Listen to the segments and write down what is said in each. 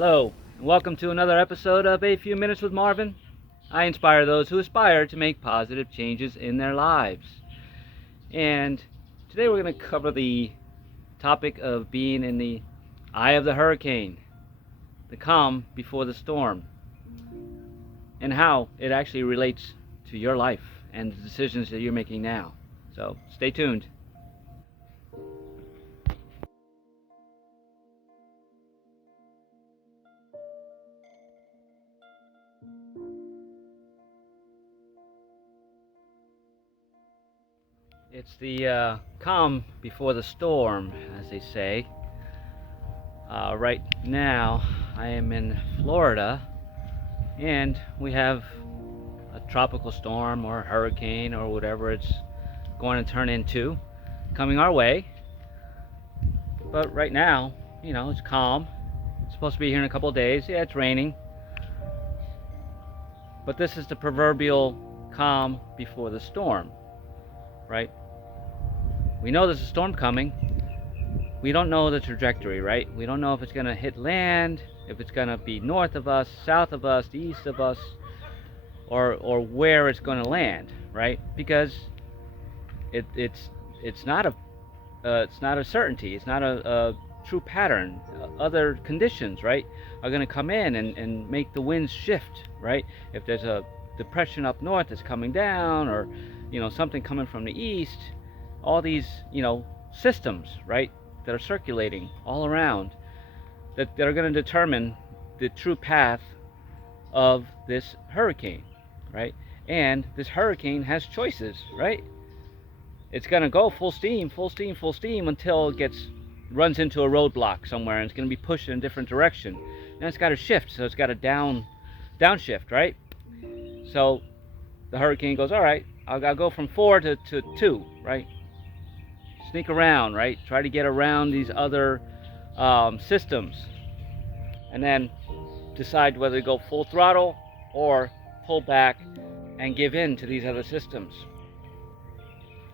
Hello, and welcome to another episode of A Few Minutes with Marvin. I inspire those who aspire to make positive changes in their lives. And today we're going to cover the topic of being in the eye of the hurricane, the calm before the storm, and how it actually relates to your life and the decisions that you're making now. So stay tuned. It's the calm before the storm, as they say. Right now, I am in Florida, and we have a tropical storm or a hurricane or whatever it's going to turn into coming our way. But right now, it's calm. It's supposed to be here in a couple of days. Yeah, it's raining. But this is the proverbial calm before the storm, right? We know there's a storm coming. We don't know the trajectory, right? We don't know if it's going to hit land, if it's going to be north of us, south of us, east of us, or where it's going to land, right? Because it's not a certainty. It's not a true pattern. Other conditions, right, are going to come in and make the winds shift, right? If there's a depression up north that's coming down, or something coming from the east, all these systems, right, that are circulating all around, that are going to determine the true path of this hurricane, right? And this hurricane has choices, right? It's going to go full steam until it runs into a roadblock somewhere, and it's going to be pushed in a different direction. Then it's got to shift, so it's got a downshift, right? So the hurricane goes, all right, I'll go from 4 to 2, right? Sneak around, right? Try to get around these other systems, and then decide whether to go full throttle or pull back and give in to these other systems.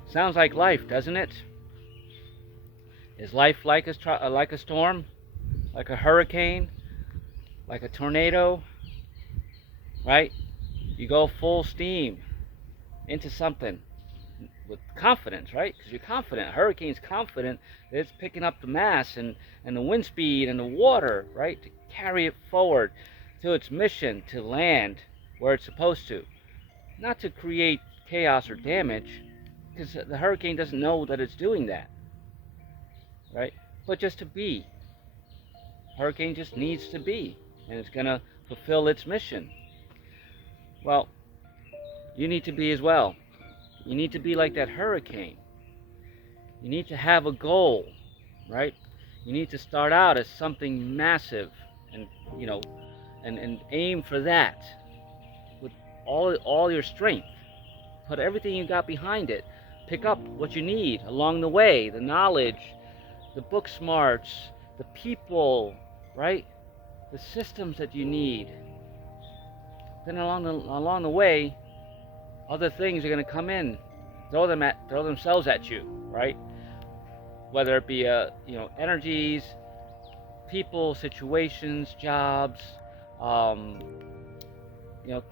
Sounds like life, doesn't it? Is life like a storm, like a hurricane, like a tornado, right? You go full steam into something with confidence, right? Because you're confident. A hurricane's confident that it's picking up the mass and the wind speed and the water, right, to carry it forward to its mission, to land where it's supposed to. Not to create chaos or damage, because the hurricane doesn't know that it's doing that, right? But just to be. Hurricane just needs to be, and it's going to fulfill its mission. Well, you need to be as well. You need to be like that hurricane. You need to have a goal, right? You need to start out as something massive, and and aim for that with all your strength. Put everything you got behind it. Pick up what you need along the way, the knowledge, the book smarts, the people, right? The systems that you need. Then along the way, other things are going to come in, throw themselves at you, right? Whether it be energies, people, situations, jobs,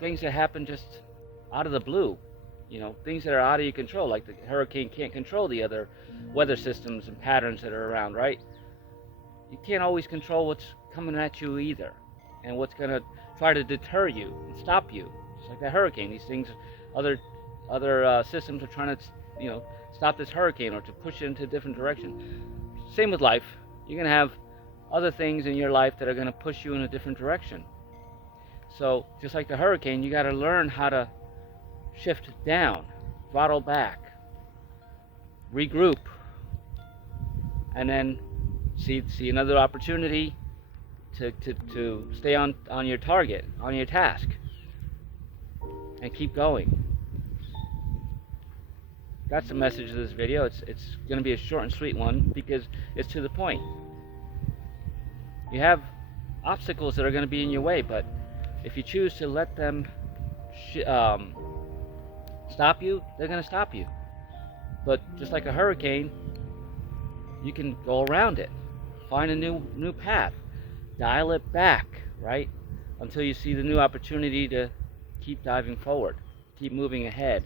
things that happen just out of the blue, things that are out of your control, like the hurricane can't control the other weather systems and patterns that are around, right? You can't always control what's coming at you either, and what's going to try to deter you and stop you. It's like that hurricane. These things, other systems are trying to stop this hurricane or to push it into a different direction. Same with life. You're going to have other things in your life that are going to push you in a different direction. So just like the hurricane, you got to learn how to shift down, throttle back, regroup, and then see another opportunity to stay on your target, on your task, and keep going. That's the message of this video. It's going to be a short and sweet one because it's to the point. You have obstacles that are going to be in your way, but if you choose to let them stop you, they're going to stop you. But just like a hurricane, you can go around it, find a new path, dial it back, right? Until you see the new opportunity to keep diving forward, keep moving ahead,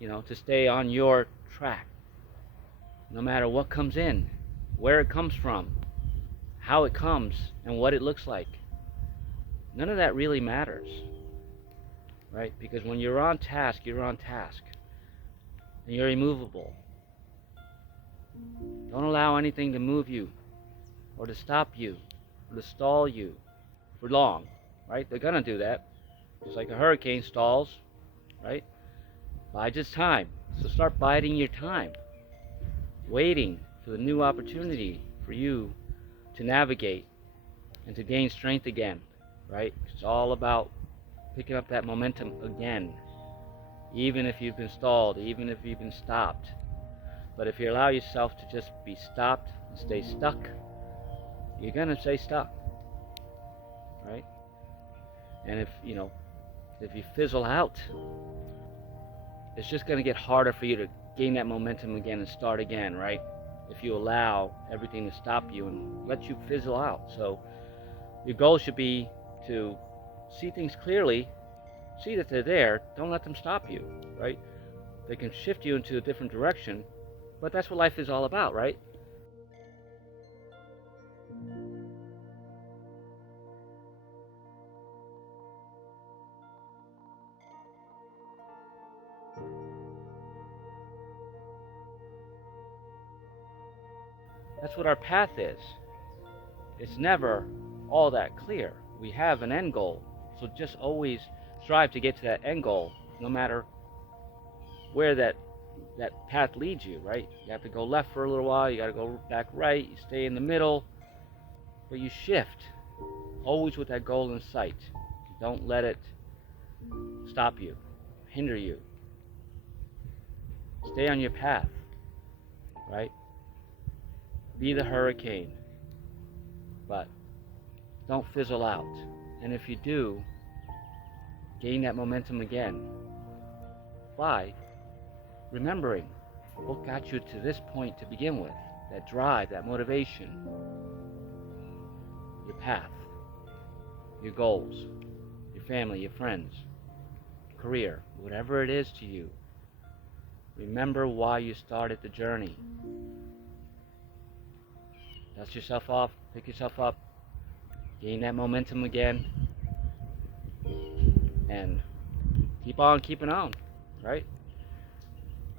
to stay on your track, no matter what comes in, where it comes from, how it comes, and what it looks like. None of that really matters, right? Because when you're on task, you're on task, and you're immovable. Don't allow anything to move you, or to stop you, or to stall you for long, right? They're gonna do that. Just like a hurricane stalls, right? Bides its time. So start biding your time, waiting for the new opportunity for you to navigate and to gain strength again, right? It's all about picking up that momentum again, even if you've been stalled, even if you've been stopped. But if you allow yourself to just be stopped and stay stuck, you're gonna stay stuck, right? And if you fizzle out, it's just gonna get harder for you to gain that momentum again and start again, right? If you allow everything to stop you and let you fizzle out. So your goal should be to see things clearly, see that they're there, don't let them stop you, right? They can shift you into a different direction, but that's what life is all about, right? That's what our path is. It's never all that clear. We have an end goal, so just always strive to get to that end goal, no matter where that path leads you, right? You have to go left for a little while, you got to go back right, you stay in the middle, but you shift, always with that goal in sight. Don't let it stop you, hinder you. Stay on your path, right? Be the hurricane, but don't fizzle out. And if you do, gain that momentum again by remembering what got you to this point to begin with. That drive, that motivation, your path, your goals, your family, your friends, career, whatever it is to you. Remember why you started the journey. Dust yourself off, pick yourself up, gain that momentum again, and keep on keeping on, right?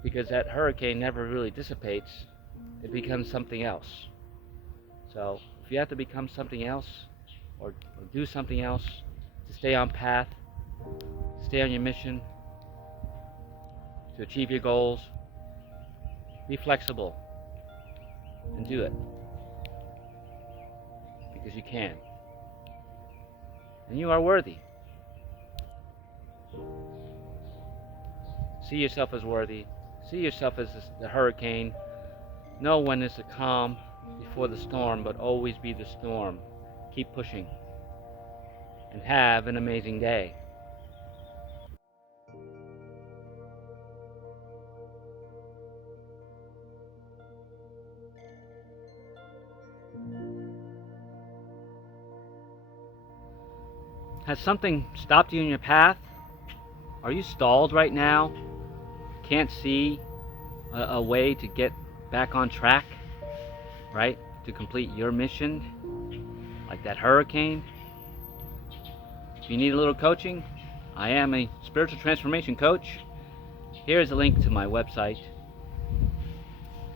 Because that hurricane never really dissipates, it becomes something else. So if you have to become something else, or do something else to stay on path, stay on your mission, to achieve your goals, be flexible and do it. Because you can. And you are worthy. See yourself as worthy. See yourself as the hurricane. Know when it's a calm before the storm, but always be the storm. Keep pushing. And have an amazing day. Has something stopped you in your path? Are you stalled right now? Can't see a way to get back on track, right? To complete your mission, like that hurricane? If you need a little coaching, I am a spiritual transformation coach. Here's a link to my website.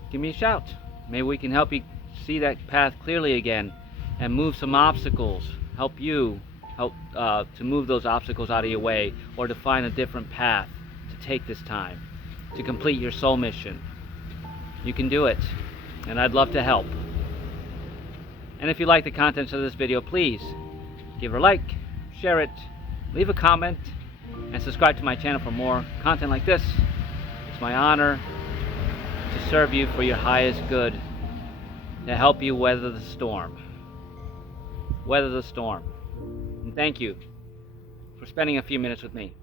Give me a shout. Maybe we can help you see that path clearly again and move some obstacles. Help to move those obstacles out of your way, or to find a different path to take this time to complete your soul mission. You can do it, and I'd love to help. And if you like the contents of this video, please give it a like, share it, leave a comment, and subscribe to my channel for more content like this. It's my honor to serve you for your highest good, to help you weather the storm. Weather the storm. And thank you for spending a few minutes with me.